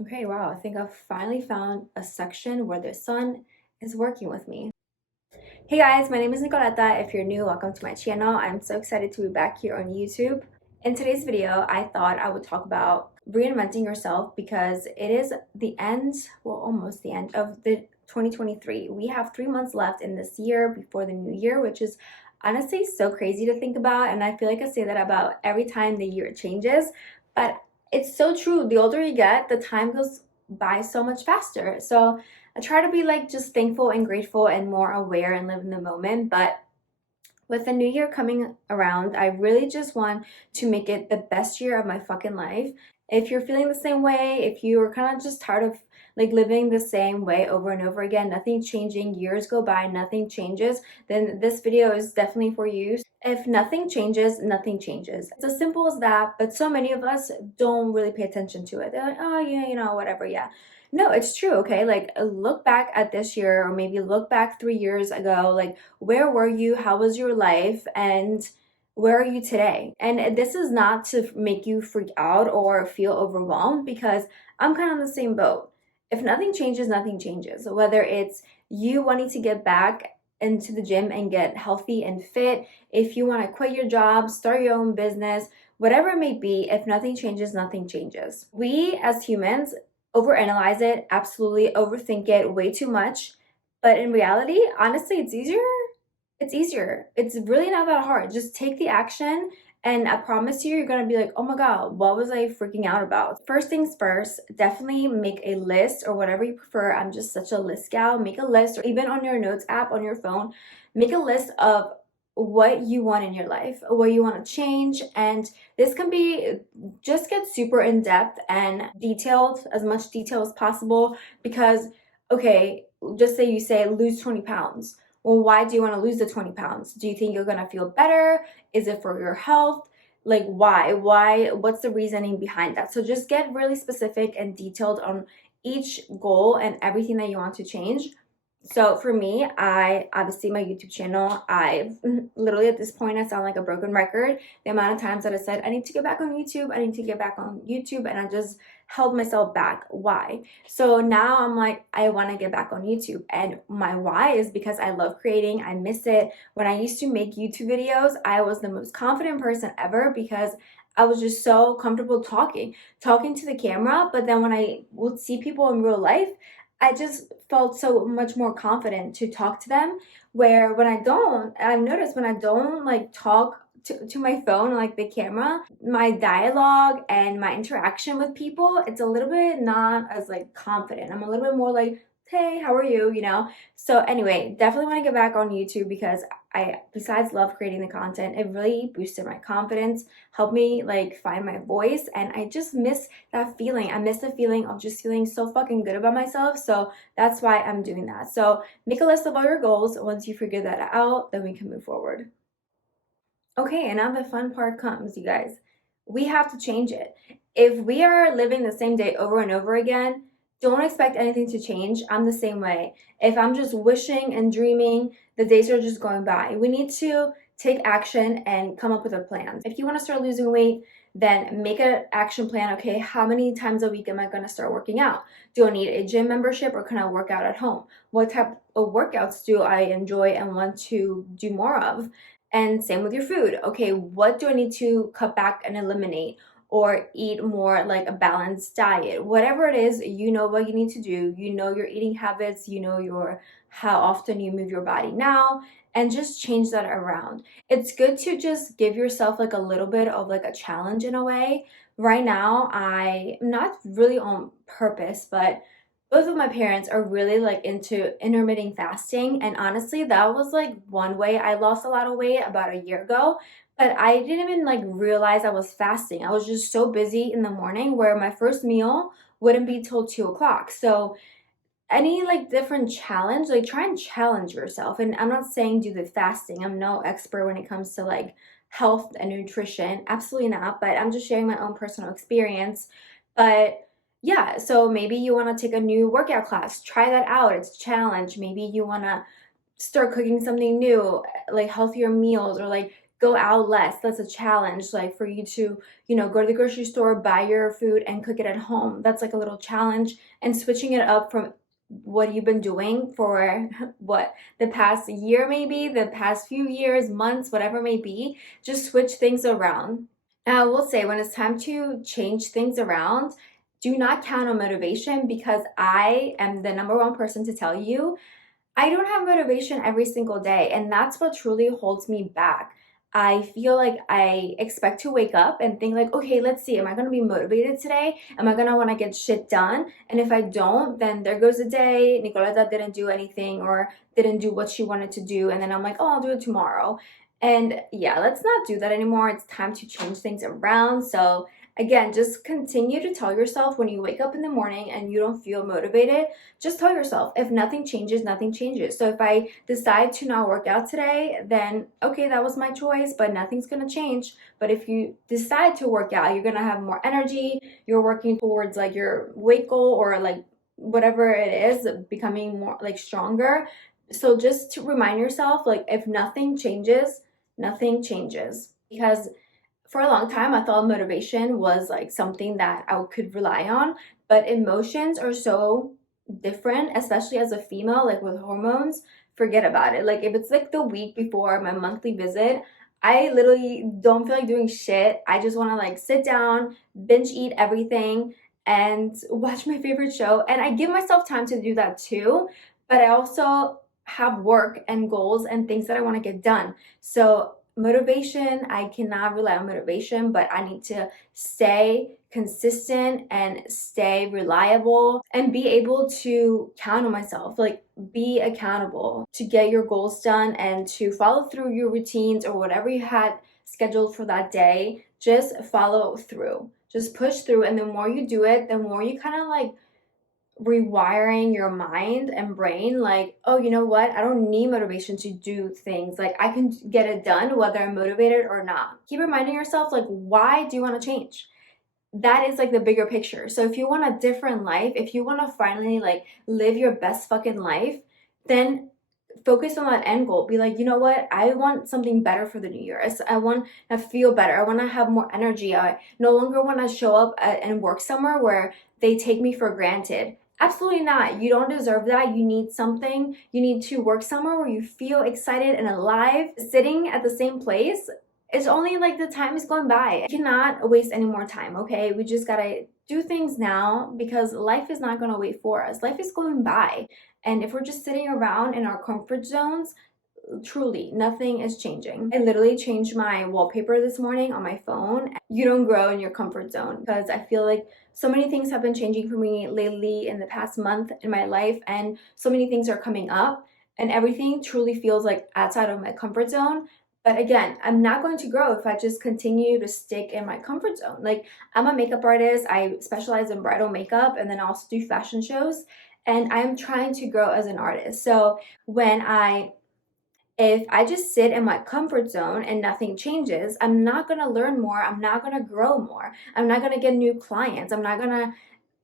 Okay, wow, I think I've finally found a section where the sun is working with me. Hey guys, my name is Nicoleta. If you're new, welcome to my channel. I'm so excited to be back here on YouTube. In today's video, I thought I would talk about reinventing yourself because it is the end, well, almost the end of the 2023. We have 3 months left in this year before the new year, which is honestly so crazy to think about. And I feel like I say that about every time the year changes, but it's so true. The older you get, the time goes by so much faster. So I try to be like just thankful and grateful and more aware and live in the moment. But with the new year coming around, I really just want to make it the best year of my fucking life. If you're feeling the same way, if you are kind of just tired of like living the same way over and over again, nothing changing, years go by, nothing changes, then this video is definitely for you. If nothing changes, nothing changes. It's as simple as that, but so many of us don't really pay attention to it. They're like, oh, yeah, whatever, yeah. No, it's true, okay? Like, look back at this year, or maybe look back 3 years ago. Like, where were you? How was your life? And where are you today? And this is not to make you freak out or feel overwhelmed because I'm kind of on the same boat. If nothing changes, nothing changes. So whether it's you wanting to get back into the gym and get healthy and fit, if you want to quit your job, start your own business, whatever it may be, if nothing changes, nothing changes. We as humans overanalyze it, absolutely overthink it way too much. But in reality, honestly, it's easier. It's easier. It's really not that hard. Just take the action, and I promise you, you're gonna be like, oh my God, what was I freaking out about? First things first, definitely make a list or whatever you prefer. I'm just such a list gal. Make a list, or even on your notes app on your phone, make a list of what you want in your life, what you want to change. And this can be just get super in depth and detailed, as much detail as possible. Because, okay, just say you say lose 20 pounds. Well, why do you want to lose the 20 pounds? Do you think you're going to feel better? Is it for your health? Like, why? What's the reasoning behind that? So just get really specific and detailed on each goal and everything that you want to change. So for me, I obviously my YouTube channel, I've literally at this point I sound like a broken record. The amount of times that I said I need to get back on YouTube, I need to get back on YouTube, and I just held myself back. Why? So now I'm like, I want to get back on YouTube. And my why is because I love creating. I miss it. When I used to make YouTube videos, I was the most confident person ever because I was just so comfortable talking to the camera. But then when I would see people in real life, I just felt so much more confident to talk to them. Where when I don't, I've noticed when I don't like talk to my phone, like the camera, my dialogue and my interaction with people, it's a little bit not as like confident. I'm a little bit more like, hey, how are you? So anyway, definitely want to get back on YouTube because I, besides love creating the content, it really boosted my confidence, helped me like find my voice, and I just miss that feeling. I miss the feeling of just feeling so fucking good about myself. So that's why I'm doing that. So make a list of all your goals. Once you figure that out, then we can move forward. Okay, and now the fun part comes, you guys. We have to change it. If we are living the same day over and over again, don't expect anything to change. I'm the same way. If I'm just wishing and dreaming, the days are just going by. We need to take action and come up with a plan. If you want to start losing weight, then make an action plan. Okay, how many times a week am I going to start working out? Do I need a gym membership or can I work out at home? What type of workouts do I enjoy and want to do more of? And same with your food. Okay, what do I need to cut back and eliminate or eat more like a balanced diet? Whatever it is, you know what you need to do. You know your eating habits, you know your how often you move your body now, and just change that around. It's good to just give yourself like a little bit of like a challenge in a way. Right now, I am not really on purpose, but both of my parents are really like into intermittent fasting, and honestly that was like one way I lost a lot of weight about a year ago. But I didn't even like realize I was fasting. I was just so busy in the morning where my first meal wouldn't be till 2 o'clock. So any like different challenge, like try and challenge yourself. And I'm not saying do the fasting, I'm no expert when it comes to like health and nutrition, absolutely not, but I'm just sharing my own personal experience. But yeah, so maybe you want to take a new workout class, try that out, it's a challenge. Maybe you want to start cooking something new, like healthier meals, or like go out less. That's a challenge. Like for you to, go to the grocery store, buy your food and cook it at home. That's like a little challenge. And switching it up from what you've been doing for what, the past year, maybe the past few years, months, whatever it may be, just switch things around. Now, I will say when it's time to change things around, do not count on motivation, because I am the number one person to tell you I don't have motivation every single day, and that's what truly holds me back. I feel like I expect to wake up and think like, okay, let's see, am I gonna be motivated today? Am I gonna wanna get shit done? And if I don't, then there goes a day. Nicoleta didn't do anything or didn't do what she wanted to do, and then I'm like, oh, I'll do it tomorrow. And yeah, let's not do that anymore. It's time to change things around. So again, just continue to tell yourself when you wake up in the morning and you don't feel motivated, just tell yourself, if nothing changes, nothing changes. So if I decide to not work out today, then okay, that was my choice, but nothing's gonna change. But if you decide to work out, you're gonna have more energy, you're working towards like your weight goal or like whatever it is, becoming more like stronger. So just to remind yourself, like if nothing changes, nothing changes. Because for a long time, I thought motivation was like something that I could rely on, but emotions are so different, especially as a female, like with hormones. Forget about it. Like if it's like the week before my monthly visit, I literally don't feel like doing shit. I just want to like sit down, binge eat everything, and watch my favorite show. And I give myself time to do that too, but I also have work and goals and things that I want to get done. So motivation, I cannot rely on motivation, but I need to stay consistent and stay reliable and be able to count on myself, like be accountable to get your goals done and to follow through your routines or whatever you had scheduled for that day. Just follow through, just push through. And the more you do it, the more you kind of like rewiring your mind and brain, like, oh, you know what, I don't need motivation to do things, like I can get it done whether I'm motivated or not. Keep reminding yourself, like, why do you want to change? That is like the bigger picture. So if you want a different life, if you want to finally like live your best fucking life, then focus on that end goal. Be like, you know what, I want something better for the new year. I want to feel better. I want to have more energy. I no longer want to show up and work somewhere where they take me for granted. Absolutely not. You don't deserve that. You need something. You need to work somewhere where you feel excited and alive. Sitting at the same place, it's only like the time is going by. You cannot waste any more time, okay? We just gotta do things now, because life is not gonna wait for us. Life is going by. And if we're just sitting around in our comfort zones, truly nothing is changing. I literally changed my wallpaper this morning on my phone. You don't grow in your comfort zone, because I feel like so many things have been changing for me lately in the past month in my life, and so many things are coming up, and everything truly feels like outside of my comfort zone. But again, I'm not going to grow if I just continue to stick in my comfort zone. Like, I'm a makeup artist, I specialize in bridal makeup, and then I also do fashion shows, and I'm trying to grow as an artist. So when if I just sit in my comfort zone and nothing changes, I'm not going to learn more. I'm not going to grow more. I'm not going to get new clients. I'm not going to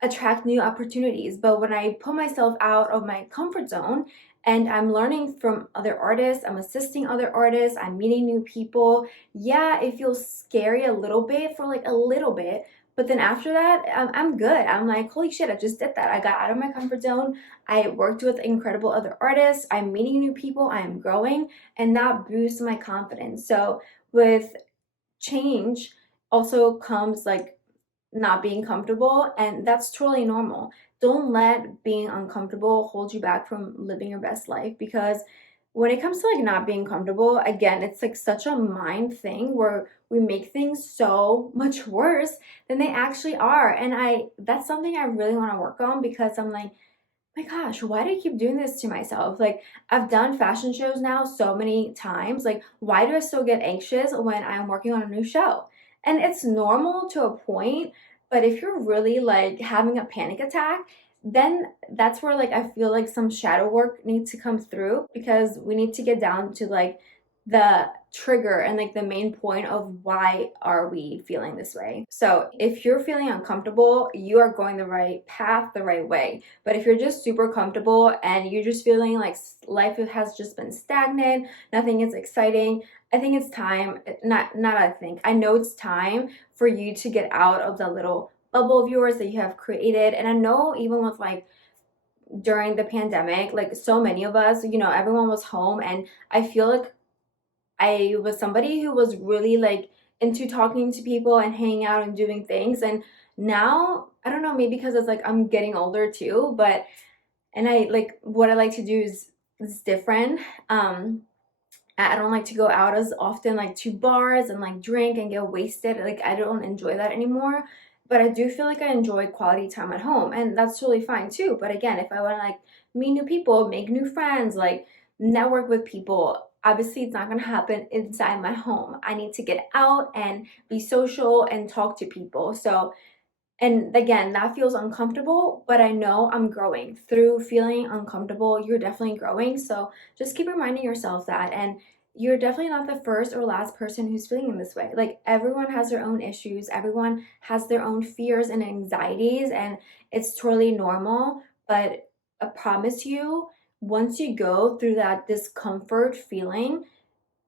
attract new opportunities. But when I put myself out of my comfort zone and I'm learning from other artists, I'm assisting other artists, I'm meeting new people, yeah, it feels scary a little bit for like a little bit. But then after that, I'm good. I'm like, holy shit, I just did that. I got out of my comfort zone. I worked with incredible other artists. I'm meeting new people. I'm growing, and that boosts my confidence. So with change also comes like not being comfortable, and that's totally normal. Don't let being uncomfortable hold you back from living your best life, because when it comes to like not being comfortable, again, it's like such a mind thing where we make things so much worse than they actually are. And that's something I really want to work on, because I'm like, my gosh, why do I keep doing this to myself? Like, I've done fashion shows now so many times. Like, why do I still get anxious when I'm working on a new show? And it's normal to a point, but if you're really like having a panic attack, then that's where like I feel like some shadow work needs to come through, because we need to get down to like the trigger and like the main point of why are we feeling this way. So if you're feeling uncomfortable, you are going the right path, the right way. But if you're just super comfortable and you're just feeling like life has just been stagnant, nothing is exciting, I think it's time, I know it's time for you to get out of the little bubble of yours that you have created. And I know even with like during the pandemic, like so many of us, everyone was home, and I feel like I was somebody who was really like into talking to people and hanging out and doing things. And now, I don't know, maybe because it's like I'm getting older too, but and I like what I like to do is different. I don't like to go out as often, like to bars and like drink and get wasted. Like I don't enjoy that anymore. But I do feel like I enjoy quality time at home, and that's totally fine too. But again, if I want to like meet new people, make new friends, like network with people, obviously it's not gonna happen inside my home. I need to get out and be social and talk to people. So and again, that feels uncomfortable, but I know I'm growing. Through feeling uncomfortable, you're definitely growing. So just keep reminding yourself that. And you're definitely not the first or last person who's feeling in this way. Like everyone has their own issues, everyone has their own fears and anxieties, and it's totally normal. But I promise you, once you go through that discomfort feeling,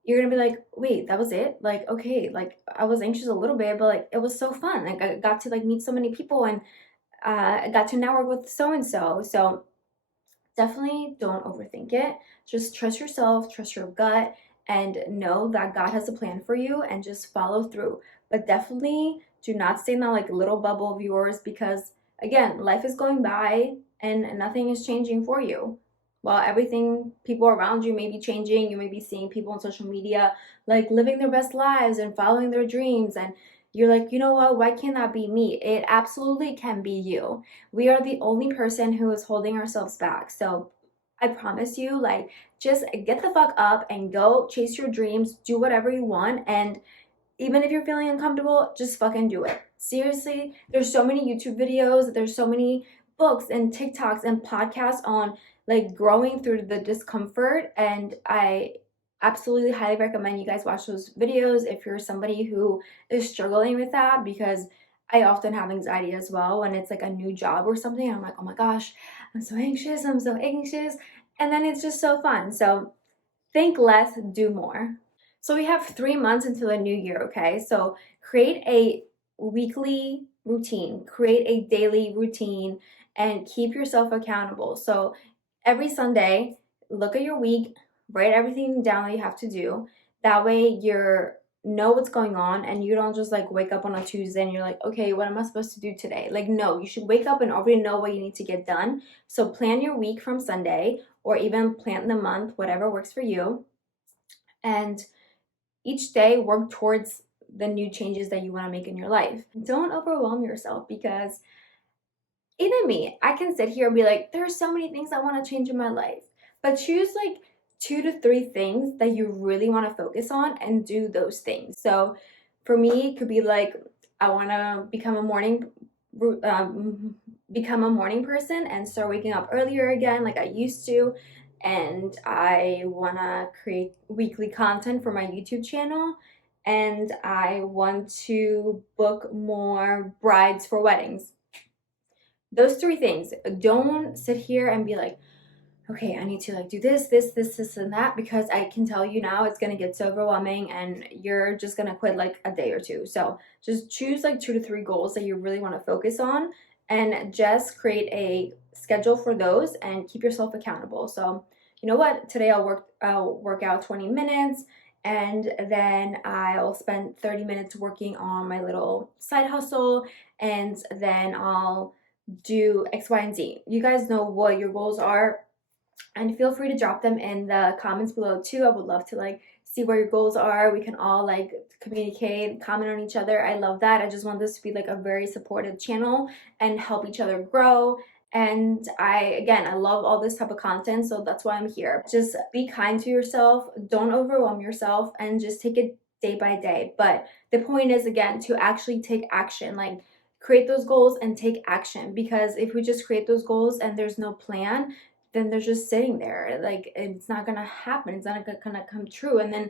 you're gonna be like, wait, that was it? Like, okay, like I was anxious a little bit, but like it was so fun. Like I got to like meet so many people, and I got to network with so and so. So definitely don't overthink it. Just trust yourself, trust your gut, and know that God has a plan for you, and just follow through. But definitely do not stay in that like little bubble of yours, because again, life is going by and nothing is changing for you. While everything, people around you may be changing, you may be seeing people on social media like living their best lives and following their dreams, and you're like, you know what, why can't that be me? It absolutely can be you. We are the only person who is holding ourselves back. So I promise you, like, just get the fuck up and go chase your dreams, do whatever you want. And even if you're feeling uncomfortable, just fucking do it. Seriously, there's so many YouTube videos, there's so many books and TikToks and podcasts on like growing through the discomfort. And I absolutely highly recommend you guys watch those videos if you're somebody who is struggling with that, because I often have anxiety as well when it's like a new job or something. I'm like, oh my gosh, I'm so anxious, I'm so anxious. And then it's just so fun. So think less, do more. So we have 3 months until the new year, okay? So create a weekly routine, create a daily routine, and keep yourself accountable. So every Sunday, look at your week, write everything down that you have to do. That way you're know what's going on, and you don't just like wake up on a Tuesday and you're like, okay, what am I supposed to do today? Like, no, you should wake up and already know what you need to get done. So plan your week from Sunday, or even plan the month, whatever works for you. And each day work towards the new changes that you want to make in your life. Don't overwhelm yourself, because even me, I can sit here and be like, there are so many things I want to change in my life. But choose like 2 to 3 things that you really want to focus on and do those things. So for me, it could be like, I want to um, become a morning person and start waking up earlier again, like I used to. And I want to create weekly content for my YouTube channel. And I want to book more brides for weddings. Those 3 things. Don't sit here and be like, okay, I need to like do this, and that, because I can tell you now it's gonna get so overwhelming and you're just gonna quit like a day or two. So just choose like 2 to 3 goals that you really want to focus on, and just create a schedule for those and keep yourself accountable. So you know what? Today I'll work out 20 minutes, and then I'll spend 30 minutes working on my little side hustle, and then I'll do X, Y, and Z. You guys know what your goals are, and feel free to drop them in the comments below too. I would love to like see where your goals are. We can all like communicate, comment on each other. I love that. I just want this to be like a very supportive channel and help each other grow. And I love all this type of content, so that's why I'm here. Just be kind to yourself, don't overwhelm yourself, and just take it day by day. But the point is, again, to actually take action. Like, create those goals and take action, because if we just create those goals and there's no plan, then they're just sitting there. Like, it's not gonna happen. It's not gonna come true. And then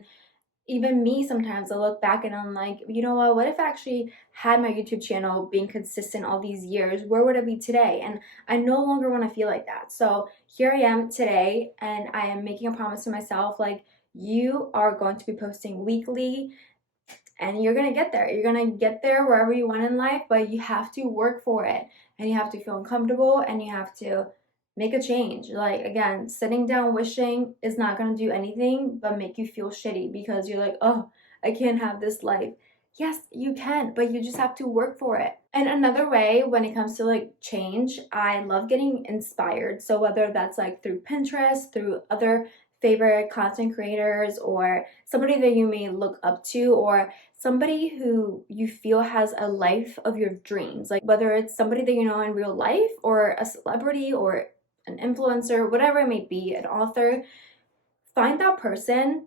even me, sometimes I look back and I'm like, you know what if I actually had my YouTube channel being consistent all these years, where would I be today? And I no longer want to feel like that. So here I am today, and I am making a promise to myself, like, you are going to be posting weekly, and you're gonna get there. You're gonna get there wherever you want in life, but you have to work for it, and you have to feel uncomfortable, and you have to make a change. Like, again, sitting down wishing is not gonna do anything but make you feel shitty, because you're like, oh, I can't have this life. Yes, you can, but you just have to work for it. And another way when it comes to like change, I love getting inspired. So whether that's like through Pinterest, through other favorite content creators, or somebody that you may look up to, or somebody who you feel has a life of your dreams, like whether it's somebody that you know in real life, or a celebrity, or an influencer, whatever it may be, an author. Find that person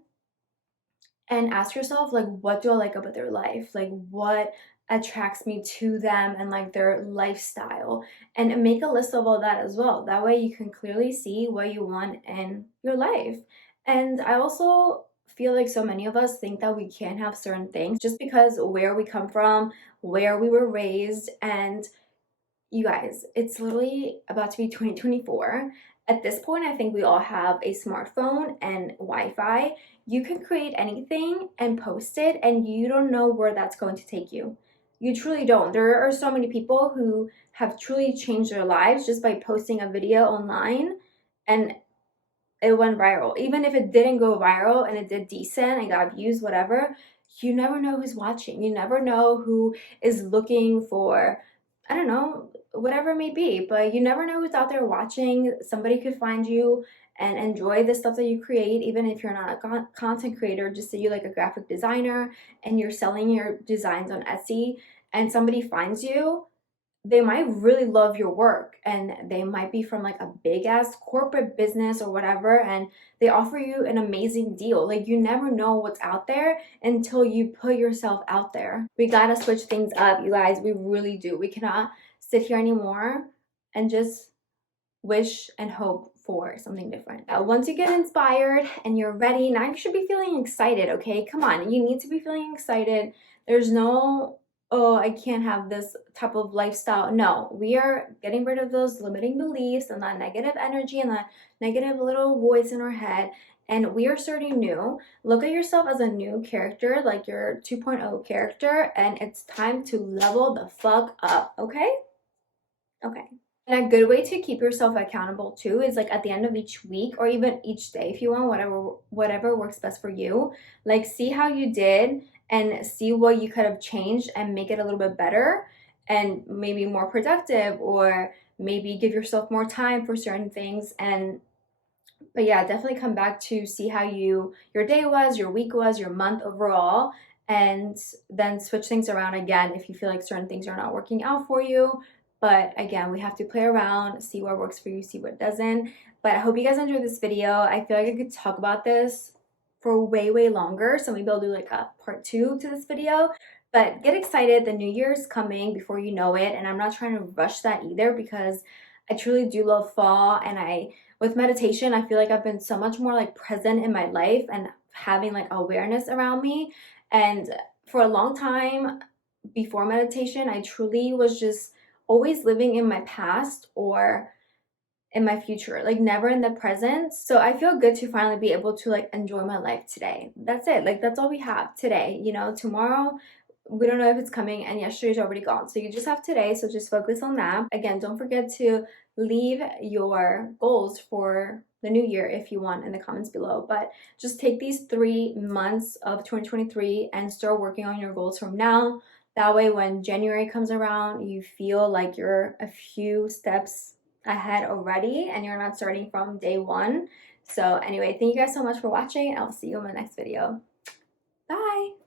and ask yourself, like, what do I like about their life? Like, what attracts me to them, and like their lifestyle, and make a list of all that as well. That way you can clearly see what you want in your life. And I also feel like so many of us think that we can't have certain things just because where we come from, where we were raised. And you guys, it's literally about to be 2024. At this point, I think we all have a smartphone and Wi-Fi. You can create anything and post it, and you don't know where that's going to take you. You truly don't. There are so many people who have truly changed their lives just by posting a video online, and it went viral. Even if it didn't go viral and it did decent and got views, whatever, you never know who's watching. You never know who is looking for, I don't know, whatever it may be, but you never know who's out there watching. Somebody could find you and enjoy the stuff that you create, even if you're not a content creator. Just say you like a graphic designer and you're selling your designs on Etsy, and somebody finds you, they might really love your work, and they might be from like a big ass corporate business or whatever, and they offer you an amazing deal. Like, you never know what's out there until you put yourself out there. We gotta switch things up, you guys. We really do. We cannot sit here anymore and just wish and hope for something different. Once you get inspired and you're ready, now you should be feeling excited, okay? Come on, you need to be feeling excited. There's no, oh, I can't have this type of lifestyle. No, we are getting rid of those limiting beliefs and that negative energy and that negative little voice in our head. And we are starting new. Look at yourself as a new character, like your 2.0 character, and it's time to level the fuck up, okay? Okay. And a good way to keep yourself accountable too is like at the end of each week, or even each day if you want, whatever works best for you. Like, see how you did and see what you could have changed and make it a little bit better and maybe more productive, or maybe give yourself more time for certain things. And but yeah, definitely come back to see how your day was, your week was, your month overall, and then switch things around again if you feel like certain things are not working out for you. But again, we have to play around, see what works for you, see what doesn't. But I hope you guys enjoyed this video. I feel like I could talk about this for way longer, so maybe I'll do like a part 2 to this video. But get excited, the new year is coming before you know it, and I'm not trying to rush that either, because I truly do love fall. And with meditation, I feel like I've been so much more like present in my life and having like awareness around me. And for a long time before meditation, I truly was just always living in my past or in my future, like never in the present. So I feel good to finally be able to like enjoy my life today. That's it. Like, that's all we have today. You know, tomorrow, we don't know if it's coming, and yesterday's already gone. So you just have today. So just focus on that. Again, don't forget to leave your goals for the new year if you want in the comments below. But just take these 3 months of 2023 and start working on your goals from now. That way, when January comes around, you feel like you're a few steps ahead already and you're not starting from day one. So anyway, thank you guys so much for watching. I'll see you in my next video. Bye.